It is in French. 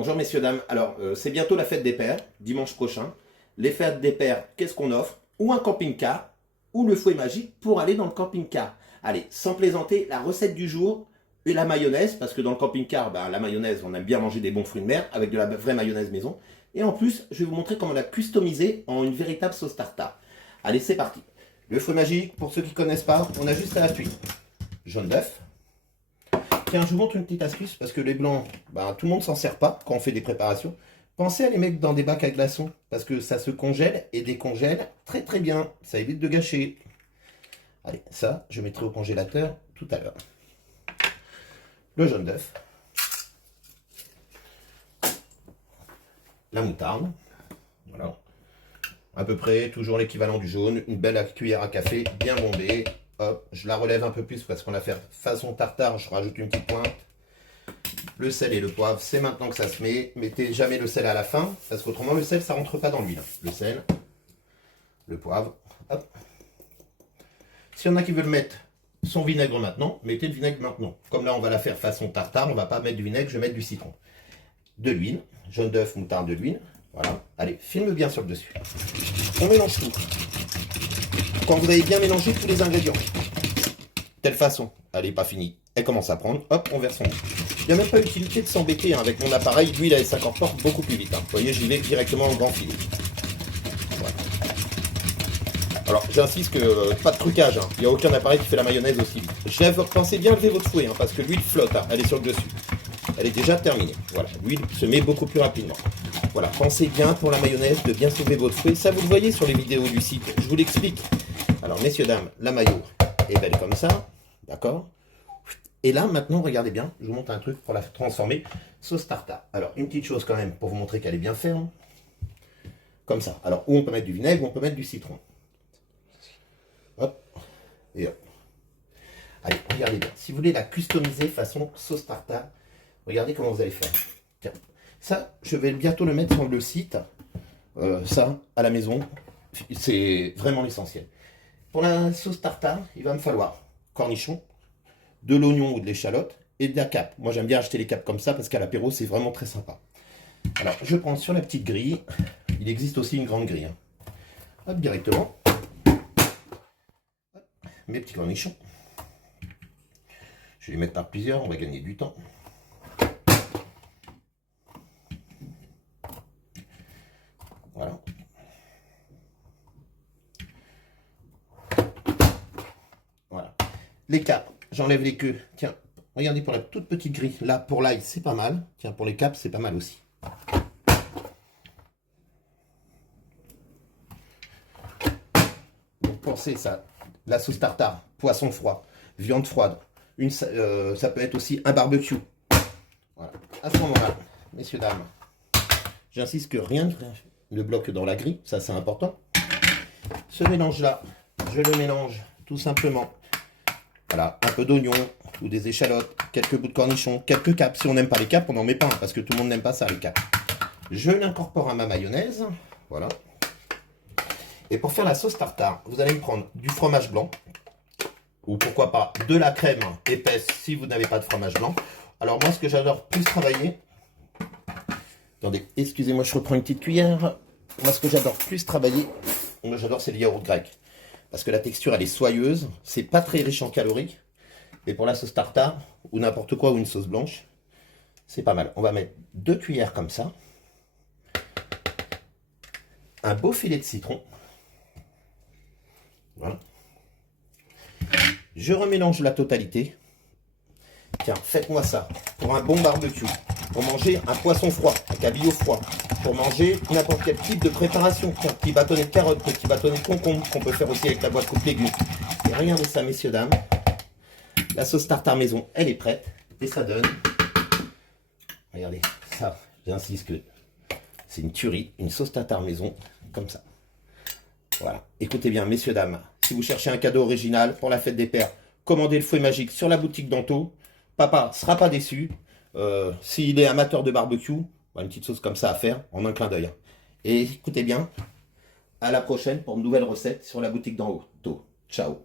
Bonjour messieurs, dames. Alors, c'est bientôt la fête des pères, dimanche prochain. Les fêtes des pères, qu'est-ce qu'on offre? Ou un camping-car, ou le fouet magique pour aller dans le camping-car. Allez, sans plaisanter, la recette du jour et la mayonnaise, parce que dans le camping-car, ben, la mayonnaise, on aime bien manger des bons fruits de mer avec de la vraie mayonnaise maison. Et en plus, je vais vous montrer comment la customiser en une véritable sauce tartare. Allez, c'est parti. Le fouet magique, pour ceux qui ne connaissent pas, on a juste à la tuile. Jaune d'œuf. Tiens, je vous montre une petite astuce, parce que les blancs, ben, tout le monde s'en sert pas quand on fait des préparations. Pensez à les mettre dans des bacs à glaçons, parce que ça se congèle et décongèle très très bien. Ça évite de gâcher. Allez, ça, je mettrai au congélateur tout à l'heure. Le jaune d'œuf. La moutarde. Voilà. À peu près, toujours l'équivalent du jaune. Une belle cuillère à café, bien bombée. Hop, je la relève un peu plus parce qu'on va faire façon tartare. Je rajoute une petite pointe. Le sel et le poivre, c'est maintenant que ça se met. Mettez jamais le sel à la fin, parce qu'autrement le sel, ça rentre pas dans l'huile. Le sel, le poivre, hop. S'il y en a qui veulent mettre son vinaigre maintenant, mettez le vinaigre maintenant. Comme là, on va la faire façon tartare, on va pas mettre du vinaigre, je vais mettre du citron. De l'huile, jaune d'œuf, moutarde, de l'huile. Voilà. Allez, filme bien sur le dessus. On mélange tout. Quand vous avez bien mélangé tous les ingrédients, telle façon, allez, pas fini. Elle commence à prendre, hop, on verse son huile. Il n'y a même pas utilité de s'embêter hein, avec mon appareil, l'huile elle s'incorpore beaucoup plus vite. Hein. Vous voyez, j'y vais directement en grand filet. Voilà. Alors, j'insiste que pas de trucage, hein. Il n'y a aucun appareil qui fait la mayonnaise aussi vite. Pensez bien lever votre fouet, hein, parce que l'huile flotte, hein, elle est sur le dessus. Elle est déjà terminée. Voilà, l'huile se met beaucoup plus rapidement. Voilà, pensez bien pour la mayonnaise de bien soulever votre fouet. Ça, vous le voyez sur les vidéos du site, je vous l'explique. Alors, messieurs, dames, la mayo est belle comme ça, d'accord? Et là, maintenant, regardez bien, je vous montre un truc pour la transformer. Sauce tartare. Alors, une petite chose quand même, pour vous montrer qu'elle est bien ferme. Comme ça. Alors, où on peut mettre du vinaigre, ou on peut mettre du citron. Hop. Et hop. Allez, regardez bien. Si vous voulez la customiser façon sauce tartare, regardez comment vous allez faire. Tiens. Ça, je vais bientôt le mettre sur le site. Ça, à la maison, c'est vraiment l'essentiel. Pour la sauce tartare, il va me falloir cornichons, de l'oignon ou de l'échalote et de la cape. Moi j'aime bien acheter les capes comme ça parce qu'à l'apéro c'est vraiment très sympa. Alors je prends sur la petite grille, il existe aussi une grande grille. Hein. Hop, directement. Hop, mes petits cornichons. Je vais les mettre par plusieurs, on va gagner du temps. Voilà. Voilà. Les capes. J'enlève les queues. Tiens, regardez pour la toute petite grille. Là, pour l'ail, c'est pas mal. Tiens, pour les capes, c'est pas mal aussi. Donc, pensez ça. La sauce tartare, poisson froid, viande froide. Ça peut être aussi un barbecue. Voilà. À ce moment-là, messieurs, dames, j'insiste que rien ne bloque dans la grille. Ça, c'est important. Ce mélange-là, je le mélange tout simplement. Voilà, un peu d'oignon ou des échalotes, quelques bouts de cornichons, quelques capes. Si on n'aime pas les capes, on n'en met pas, hein, parce que tout le monde n'aime pas ça, les capes. Je l'incorpore à ma mayonnaise, voilà. Et pour faire la sauce tartare, vous allez me prendre du fromage blanc, ou pourquoi pas de la crème épaisse si vous n'avez pas de fromage blanc. Alors moi, ce que j'adore plus travailler, attendez, excusez-moi, je reprends une petite cuillère. Moi, ce que j'adore plus travailler, moi j'adore, c'est le yaourt grec. Parce que la texture, elle est soyeuse. C'est pas très riche en calories. Et pour la sauce tartare, ou n'importe quoi, ou une sauce blanche, c'est pas mal. On va mettre 2 cuillères comme ça. Un beau filet de citron. Voilà. Je remélange la totalité. Tiens, faites-moi ça. Pour un bon barbecue. Pour manger un poisson froid, un cabillaud froid. Pour manger n'importe quel type de préparation. Un petit bâtonnet de carottes, petit bâtonnet de concombre qu'on peut faire aussi avec la boîte coupe légumes. Et regardez ça, messieurs, dames. La sauce tartare maison, elle est prête. Et ça donne... Regardez, ça, j'insiste que c'est une tuerie. Une sauce tartare maison, comme ça. Voilà. Écoutez bien, messieurs, dames. Si vous cherchez un cadeau original pour la fête des pères, commandez le fouet magique sur la boutique d'Anto. Papa sera pas déçu. S'il est amateur de barbecue, une petite sauce comme ça à faire en un clin d'œil. Et écoutez bien, à la prochaine pour une nouvelle recette sur la boutique d'en haut. Ciao.